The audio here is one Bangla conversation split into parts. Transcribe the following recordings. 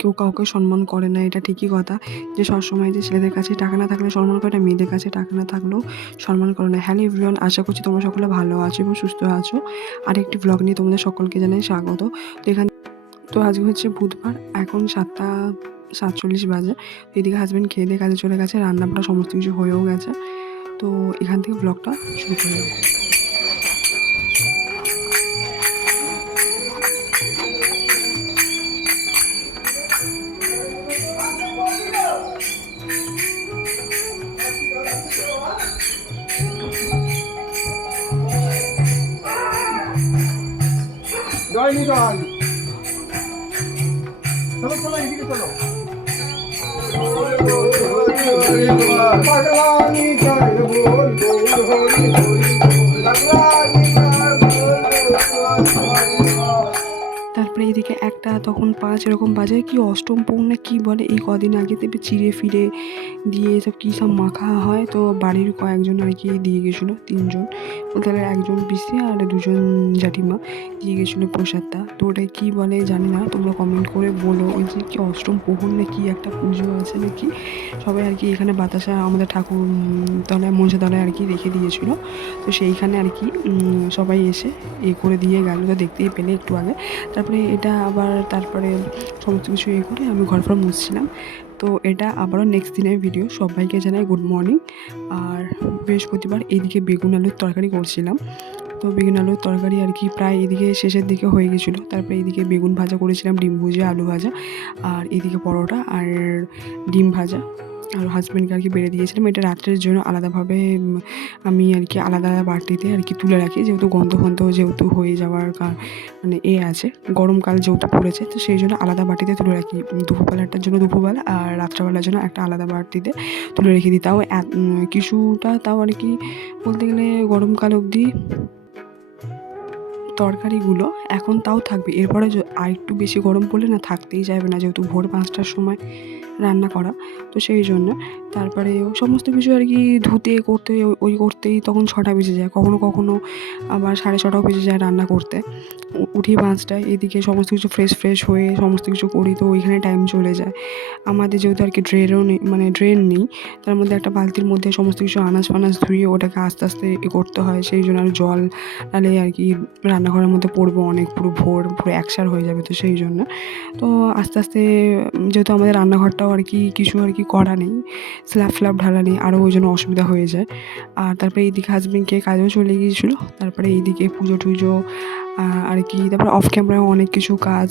কেউ কাউকে সম্মান করে না, এটা ঠিকই কথা যে সবসময় যে ছেলেদের কাছে টাকা না থাকলে সম্মান করে না, মেয়েদের কাছে টাকা না থাকলেও সম্মান করে না। হ্যালো এভরিওয়ান, আশা করছি তোমরা সকলে ভালো আছো এবং সুস্থ আছো। আর একটি ব্লগ নিয়ে তোমাদের সকলকে জানাই স্বাগত। তো আজকে হচ্ছে বুধবার, এখন 7:47 বাজে। তো এদিকে হাজব্যান্ড খেয়ে দিয়ে কাজে চলে গেছে, রান্নাবাড়া সমস্ত কিছু হয়েও গেছে। তো এখান থেকে ব্লগটা শুরু করলাম। চলো চলো এদিকে চলো। তারপরে এইদিকে একটা তখন 5 এরকম বাজে, কি অষ্টম পৌর না কি বলে, এই কদিন আগে থেকে চিড়ে ফিরে দিয়ে সব কী সব মাখা হয়। তো বাড়ির কয়েকজন আর কি দিয়ে গেছিলো, 3 জন, তাহলে 1 জন পিসি আর 2 জন জ্যাঠিমা দিয়ে গেছিলো প্রসাদটা। তো ওটাই কী বলে জানি না, তোমরা কমেন্ট করে বলো। ওই যে কি অষ্টম প্রহর না কি একটা পুজো আছে নাকি, সবাই আর কি এখানে বাতাসা আমাদের ঠাকুর তলায় মনসা তলায় আর কি রেখে দিয়েছিলো। তো সেইখানে আর কি সবাই এসে করে দিয়ে গেল, তো দেখতেই পেলে একটু আগে। তারপরে এটা আবার তারপরে সমস্ত কিছু করে আমি ঘর ফর মুছছিলাম। তো এটা আবারও নেক্সট দিনের ভিডিও। সবাইকে জানাই গুড মর্নিং। আর বৃহস্পতিবার এইদিকে বেগুন আলুর তরকারি করছিলাম। তো বেগুন আলুর তরকারি আর কি প্রায় এদিকে শেষের দিকে হয়ে গেছিলো। তারপরে এইদিকে বেগুন ভাজা করেছিলাম, ডিম ভুজিয়া, আলু ভাজা, আর এদিকে পরোটা আর ডিম ভাজা। আর হাজব্যান্ডকে আর কি বেড়ে দিয়েছিলাম। এটা রাত্রের জন্য আলাদাভাবে আমি আর কি আলাদা বাটিতে আর কি তুলে রাখি, যেহেতু গন্ধ যেহেতু হয়ে যাওয়ার মানে আছে, গরমকাল যেহেতু পড়েছে, তো সেই জন্য আলাদা বাটিতে তুলে রাখি। দুপুরবেলাটার জন্য দুপুরবেলা, আর রাত্রেবেলার জন্য একটা আলাদা বাটিতে তুলে রেখে দিই। তাও কিছুটা, তাও আর কি বলতে গেলে গরমকাল অবধি তরকারিগুলো এখন তাও থাকবে। এরপরে আর একটু বেশি গরম পড়লে না থাকতেই চাইবে না, যেহেতু ভোর 5টার সময় রান্না করা, তো সেই জন্য। তারপরে সমস্ত কিছু আর কি ধুতে করতে ওই করতেই তখন 6টা বেজে যায়, কখনো কখনো আবার 6:30টাও বেজে যায় রান্না করতে। উঠি 5টায়, এদিকে সমস্ত কিছু ফ্রেশ হয়ে সমস্ত কিছু করি, তো ওইখানে টাইম চলে যায়। আমাদের যেহেতু আর কি ড্রেনও নেই, মানে ড্রেন নেই, তার মধ্যে একটা বালতির মধ্যে সমস্ত কিছু আনাজ ফানাজ ধুয়ে ওটাকে আস্তে আস্তে করতে হয়। সেই জন্য আর জল নাহলে আর কি রান্নাঘরের মধ্যে পড়বো অনেক, পুরো পুরো একসার হয়ে যাবে, তো সেই জন্য। তো আস্তে আস্তে যেহেতু আমাদের রান্নাঘরটাও আর কি কিছু আর কি করা নেই, স্ল্যাব ঢালা নেই, আরও ওই জন্য অসুবিধা হয়ে যায়। আর তারপরে এইদিকে হাজবেন্ডকে কাজেও চলে গিয়েছিলো। তারপরে এইদিকে পুজো টুজো আর কি, তারপরে অফ ক্যামেরায় অনেক কিছু কাজ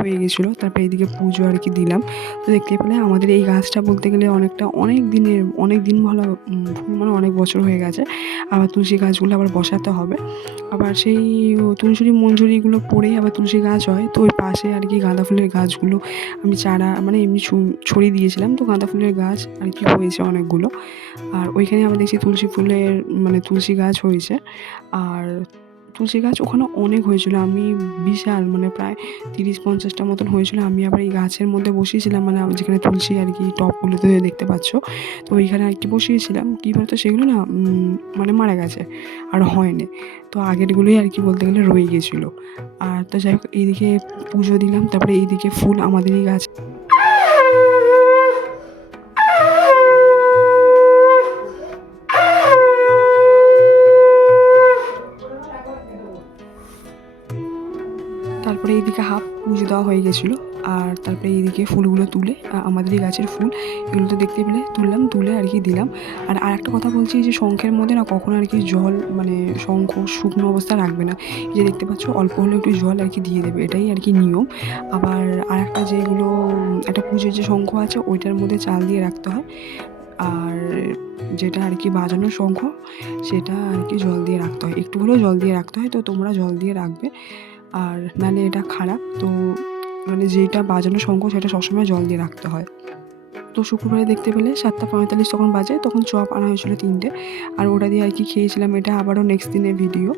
হয়ে গেছিলো। তারপরে এইদিকে পুজো আর কি দিলাম। তো দেখতে পেলে আমাদের এই গাছটা বলতে গেলে অনেক দিন ভালো, মানে অনেক বছর হয়ে গেছে। আবার তুলসী গাছগুলো আবার বসাতে হবে। আবার সেই তুলসী মঞ্জুরিগুলো পড়েই আবার তুলসী গাছ হয়। তো ওই পাশে আর কি গাঁদা ফুলের গাছগুলো আমি চারা মানে এমনি ছড়িয়ে দিয়েছিলাম, তো গাঁদা ফুলের গাছ আর কি হয়েছে অনেকগুলো। আর ওইখানে আবার দেখছি তুলসী গাছ হয়েছে। আর তুলসী গাছ ওখানে অনেক হয়েছিল, আমি বিশাল মানে প্রায় 30-50টা মতন হয়েছিল। আমি আবার এই গাছের মধ্যে বসিয়েছিলাম, মানে যেখানে তুলসী আর কি টবগুলোতে দেখতে পাচ্ছ, তো ওইখানে আর কি বসিয়েছিলাম। কী বলতো সেগুলো না মানে মারা গেছে, আর হয়নি। তো আগেরগুলোই আর কি বলতে গেলে রয়ে গেছিলো। আর তো যাই হোক, এইদিকে পুজো দিলাম। তারপরে এইদিকে ফুল আমাদেরই গাছ। তারপরে এইদিকে হাফ পুজো দেওয়া হয়ে গেছিলো। আর তারপরে এইদিকে ফুলগুলো তুলে আমাদেরই গাছের ফুল এগুলো তো দেখতে পেলে তুললাম, তুলে আর কি দিলাম। আর আরেকটা কথা বলছি যে শঙ্খের মধ্যে না কখনো আর কি জল মানে শঙ্খ শুকনো অবস্থা রাখবে না। এই যে দেখতে পাচ্ছ অল্প হলেও একটু জল আর কি দিয়ে দেবে, এটাই আর কি নিয়ম। আবার আরেকটা যেগুলো একটা পুজোর যে শঙ্খ আছে ওইটার মধ্যে চাল দিয়ে রাখতে হয়। আর যেটা আর কি বাজানো শঙ্খ সেটা আর কি জল দিয়ে রাখতে হয়, একটু হলেও জল দিয়ে রাখতে হয়। তো তোমরা জল দিয়ে রাখবে, আর নাহলে এটা খারাপ। তো মানে যেটা বাজানো শঙ্খ সেটা সবসময় জল দিয়ে রাখতে হয়। তো শুক্রবারে দেখতে পেলে 7:45 তখন বাজে, তখন চপ আনা হয়েছিল 3টে, আর ওটা দিয়ে আর কি খেয়েছিলাম। এটা আবারও নেক্সট দিনের ভিডিও।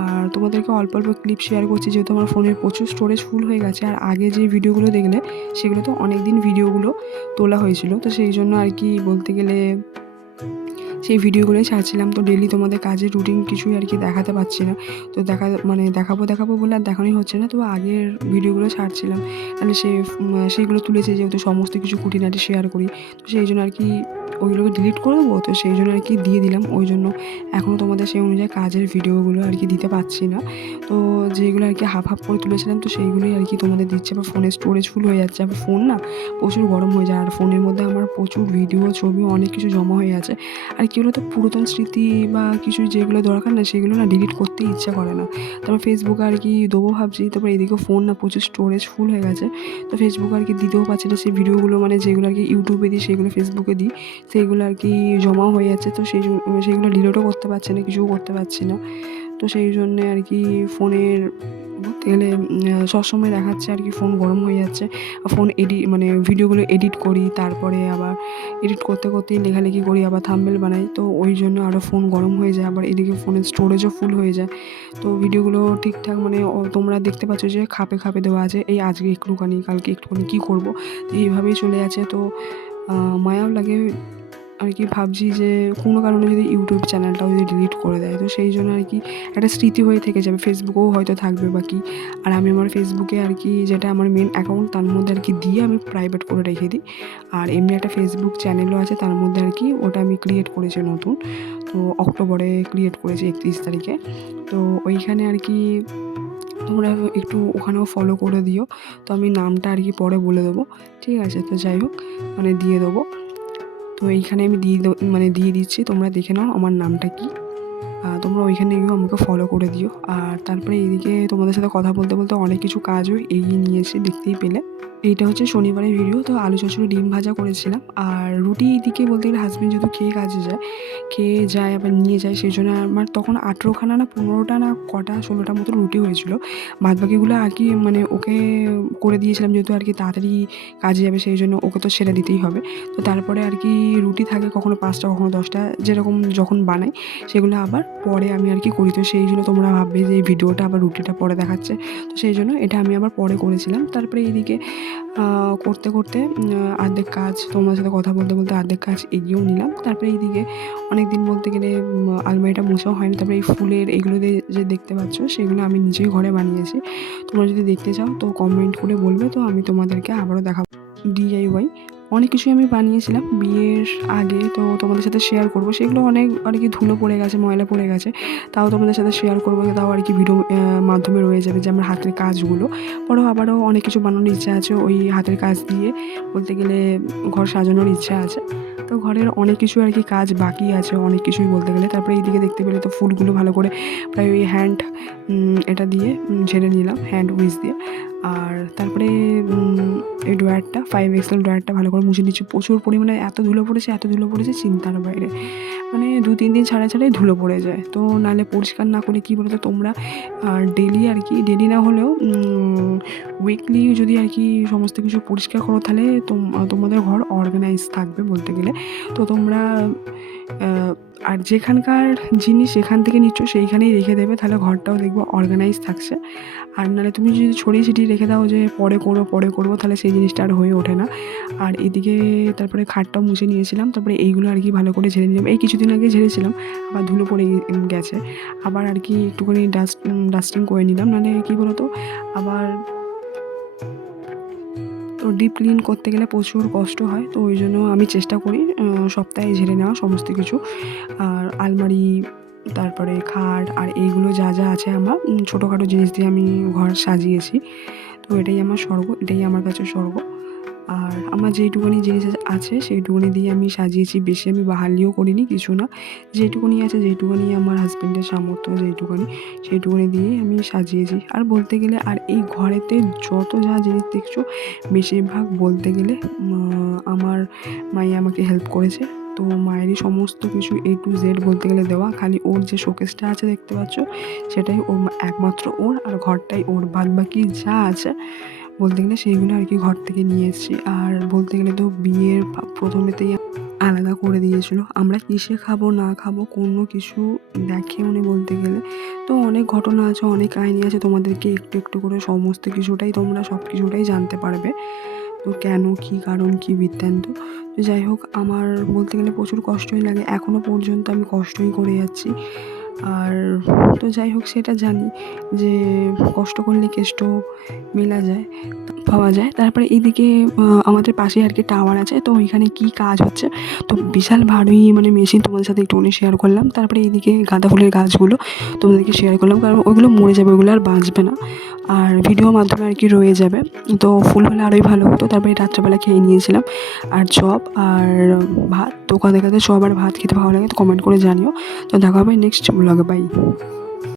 আর তোমাদেরকে অল্প অল্প ক্লিপ শেয়ার করছি যেহেতু আমার ফোনের প্রচুর স্টোরেজ ফুল হয়ে গেছে। আর আগে যে ভিডিওগুলো দেখলে সেগুলো তো অনেক দিন ভিডিওগুলো তোলা হয়েছিল, তো সেই জন্য আর কি বলতে গেলে সেই ভিডিওগুলোই ছাড়ছিলাম। তো ডেলি তোমাদের কাজের রুটিন কিছুই আর কি দেখাতে পারছি না। তো দেখাবো বলে আর দেখানোই হচ্ছে না। তো আগের ভিডিওগুলো ছাড়ছিলাম, তাহলে সেইগুলো তুলেছে যেহেতু সমস্ত কিছু খুঁটিনাটি শেয়ার করি, তো সেই জন্য আর কি ওইগুলোকে ডিলিট করে দেবো। তো সেই জন্য আর কি দিয়ে দিলাম। ওই জন্য এখনও তোমাদের সেই অনুযায়ী কাজের ভিডিওগুলো আর কি দিতে পারছি না। তো যেগুলো আর কি হাফ করে তুলেছিলাম তো সেইগুলোই আর কি তোমাদের দিচ্ছে। আবার ফোনের স্টোরেজ ফুল হয়ে যাচ্ছে, আবার ফোন না প্রচুর গরম হয়ে যায়। আর ফোনের মধ্যে আমার প্রচুর ভিডিও ছবি অনেক কিছু জমা হয়ে আছে। আর কী বলো তো, পুরাতন স্মৃতি বা কিছু যেগুলো দরকার না সেগুলো না ডিলিট করতে ইচ্ছা করে না। তারপর ফেসবুকে আর কি দেবো ভাবছি, তারপর এদিকে ফোন না প্রচুর স্টোরেজ ফুল হয়ে গেছে। তো ফেসবুকে আর কি দিতেও পারছি না সেই ভিডিওগুলো, মানে যেগুলো আর কি ইউটিউবে দিই সেগুলো ফেসবুকে দিই, সেইগুলো আর কি জমাও হয়ে যাচ্ছে। তো সেইগুলো ডিলিটও করতে পারছি না, কিছুও করতে পারছি না। তো সেই জন্যে আর কি ফোনের বলতে গেলে সবসময় দেখাচ্ছে আর কি ফোন গরম হয়ে যাচ্ছে। ফোন মানে ভিডিওগুলো এডিট করি, তারপরে আবার এডিট করতেই লেখালেখি করি, আবার থাম্বনেল বানাই। তো ওই জন্য আরও ফোন গরম হয়ে যায়, আবার এদিকে ফোনের স্টোরেজও ফুল হয়ে যায়। তো ভিডিওগুলো ঠিকঠাক মানে তোমরা দেখতে পাচ্ছ যে খাপে দেওয়া আছে, এই আজকে একটুখানি কালকে একটুখানি কী করবো, তো এইভাবেই চলে যাচ্ছে। তো মায়াও লাগে আর কি, ভাবছি যে কোনো কারণে যদি ইউটিউব চ্যানেলটাও যদি ডিলিট করে দেয়, তো সেই জন্য আর কি একটা স্মৃতি হয়ে থেকে যাবে, ফেসবুকেও হয়তো থাকবে বা কি। আর আমি আমার ফেসবুকে আর কি যেটা আমার মেন অ্যাকাউন্ট তার মধ্যে আর কি দিয়ে আমি প্রাইভেট করে রেখে দিই। আর এমনি একটা ফেসবুক চ্যানেলও আছে তার মধ্যে আর কি, ওটা আমি ক্রিয়েট করেছি নতুন, তো অক্টোবরে ক্রিয়েট করেছি 31 তারিখে। তো ওইখানে আর কি তোমরা একটু ওখানেও ফলো করে দিও। তো আমি নামটা আর কি পরে বলে দেবো, ঠিক আছে? তো যাই হোক মানে দিয়ে দেবো। তো এইখানে আমি দিয়ে দিচ্ছি, তোমরা দেখে নাও আমার নামটা কি। তোমরা ওইখানে গিয়েও আমাকে ফলো করে দিও। আর তারপরে এইদিকে তোমাদের সাথে কথা বলতে অনেক কিছু কাজও এগিয়ে নিয়েছি, দেখতেই পেলে। এইটা হচ্ছে শনিবারের ভিডিও। তো আলু চচ্চড়ি ডিম ভাজা করেছিলাম, আর রুটি এইদিকে বলতে গেলে হাজব্যান্ড যেহেতু খেয়ে যায় আবার নিয়ে যায়, সেই জন্য আমার তখন 18খানা না 15টা না কটা 16টা মতো রুটি হয়েছিল। বাদবাকিগুলো আর কি মানে ওকে করে দিয়েছিলাম, যেহেতু আর কি তাড়াতাড়ি কাজে যাবে সেই জন্য ওকে তো সেরে দিতেই হবে। তো তারপরে আর কি রুটি থাকে কখনো 5টা কখনো 10টা, যেরকম যখন বানাই সেগুলো আবার পরে আমি আর কি করি। তো সেই জন্য তোমরা ভাববে যে এই ভিডিওটা আবার রুটিটা পরে দেখাচ্ছে, তো সেই জন্য এটা আমি আবার পরে করেছিলাম। তারপরে এইদিকে করতে অর্ধেক কাজ, তোমার সাথে কথা বলতে অর্ধেক কাজ এগিয়েও নিলাম। তারপরে এইদিকে অনেক দিন বলতে গেলে আলমারিটা মোছাও হয়নি। তারপরে এই ফুলের এগুলো যে দেখতে পাচ্ছ সেগুলো আমি নিজেই ঘরে বানিয়েছি। তোমরা যদি দেখতে চাও তো কমেন্ট করে বলবে, তো আমি তোমাদেরকে আবারও দেখাবো। DIY অনেক কিছুই আমি বানিয়েছিলাম বিয়ের আগে, তো তোমাদের সাথে শেয়ার করবো। সেগুলো অনেক আর কি ধুলো পড়ে গেছে, ময়লা পড়ে গেছে, তাও তোমাদের সাথে শেয়ার করবো। তাও আর কি ভিডিও মাধ্যমে রয়ে যাবে যে আমার হাতের কাজগুলো। আবারও অনেক কিছু বানানোর ইচ্ছা আছে ওই হাতের কাজ দিয়ে, বলতে গেলে ঘর সাজানোর ইচ্ছা আছে। তো ঘরের অনেক কিছু আর কি কাজ বাকি আছে, অনেক কিছুই বলতে গেলে। তারপরে এইদিকে দেখতে পেলে তো ফুলগুলো ভালো করে প্রায় ওই এটা দিয়ে ঝেড়ে নিলাম, হ্যান্ড উইচ দিয়ে। আর তারপরে এই ড্রয়ারটা 5XL ড্রয়ারটা ভালো করে মুছে দিচ্ছি। প্রচুর পরিমাণে এত ধুলো পড়েছে চিন্তার বাইরে, মানে 2-3 দিন ছাড়াই ধুলো পড়ে যায়। তো নাহলে পরিষ্কার না করে কী বলো তো তোমরা, ডেলি আর কি ডেলি না হলেও উইকলি যদি আর কি সমস্ত কিছু পরিষ্কার করো, তাহলে তোমাদের ঘর অর্গানাইজ থাকবে বলতে গেলে। তো তোমরা আর যেখানকার জিনিস সেখান থেকে নিচ্ছ সেইখানেই রেখে দেবে, তাহলে ঘরটাও দেখবো অর্গানাইজ থাকছে। আর নাহলে তুমি যদি ছড়িয়ে ছিটিয়ে রেখে দাও যে পরে করবো, তাহলে সেই জিনিসটা আর হয়ে ওঠে না। আর এদিকে তারপরে খাটটাও মুছে নিয়েছিলাম। তারপরে এইগুলো আর কি ভালো করে ঝেড়ে নিলাম, এই কিছুদিন আগে ঝেড়েছিলাম, আবার ধুলো পড়ে গেছে। আবার আর কি একটুখানি ডাস্টিং করে নিলাম, নাহলে কী বলো তো আবার তো ডিপ ক্লিন করতে গেলে প্রচুর কষ্ট হয়। তো ওই জন্য আমি চেষ্টা করি সপ্তাহে ঝেড়ে নেওয়া সমস্ত কিছু। আর আলমারি, তারপরে খাট আর এইগুলো যা আছে আমার ছোটোখাটো জিনিস দিয়ে আমি ঘর সাজিয়েছি। তো এটাই আমার স্বর্গ, এটাই আমার কাছে স্বর্গ। আর আমার যেইটুকুনি জিনিস আছে সেইটুকুনি দিয়ে আমি সাজিয়েছি, বেশি আমি বাহালিও করিনি কিছু না। যেইটুকুনি আছে, যেইটুকুনি আমার হাজব্যান্ডের সামর্থ্য যেইটুকুনি, সেইটুকুনি দিয়েই আমি সাজিয়েছি। আর বলতে গেলে আর এই ঘরেতে যত যা জিনিস দেখছো বেশিরভাগ বলতে গেলে আমার মাই আমাকে হেল্প করেছে। তো মায়েরই সমস্ত কিছু A to Z বলতে গেলে দেওয়া। খালি ওর যে শোকেসটা আছে দেখতে পাচ্ছ সেটাই ওর, একমাত্র ওর, আর ঘরটাই ওর। বাদবাকি যা আছে বলতে গেলে সেইগুলো আর কি ঘর থেকে নিয়ে এসেছি। আর বলতে গেলে তো বিয়ের প্রথমেতেই আলাদা করে দিয়েছিল, আমরা কিসে খাবো না খাবো কোনো কিছু দেখেও নি বলতে গেলে। তো অনেক ঘটনা আছে, অনেক কাহিনী আছে, তোমাদেরকে একটু একটু করে সমস্ত কিছুটাই তোমরা সব কিছুটাই জানতে পারবে। তো কেন, কী কারণ, কী বৃত্তান্ত। তো যাই হোক, আমার বলতে গেলে প্রচুর কষ্টই লাগে, এখনও পর্যন্ত আমি কষ্টই করে যাচ্ছি। আর তো যাই হোক, সেটা জানি যে কষ্ট করলে কেষ্ট মেলা যায়, পাওয়া যায়। তারপরে এইদিকে আমাদের পাশে আর কি টাওয়ার আছে, তো ওইখানে কি কাজ হচ্ছে, তো বিশাল ভারী মানে মেশিন তোমাদের সাথে একটুখানি শেয়ার করলাম। তারপরে এইদিকে গাঁদা ফুলের গাছগুলো তোমাদেরকে শেয়ার করলাম, কারণ ওইগুলো মরে যাবে, ওইগুলো আর বাঁচবে না, আর ভিডিওর মাধ্যমে আর কি রয়ে যাবে। তো ফুল হলে আরোই ভালো হতো। তারপরে রাত্রেবেলা খেয়ে নিয়েছিলাম আর চপ আর ভাত। তো কাদের কাদের চপ আর ভাত খেতে ভালো লাগে তো কমেন্ট করে জানিও। তো দেখা হবে নেক্সট ব্লগে, বাই।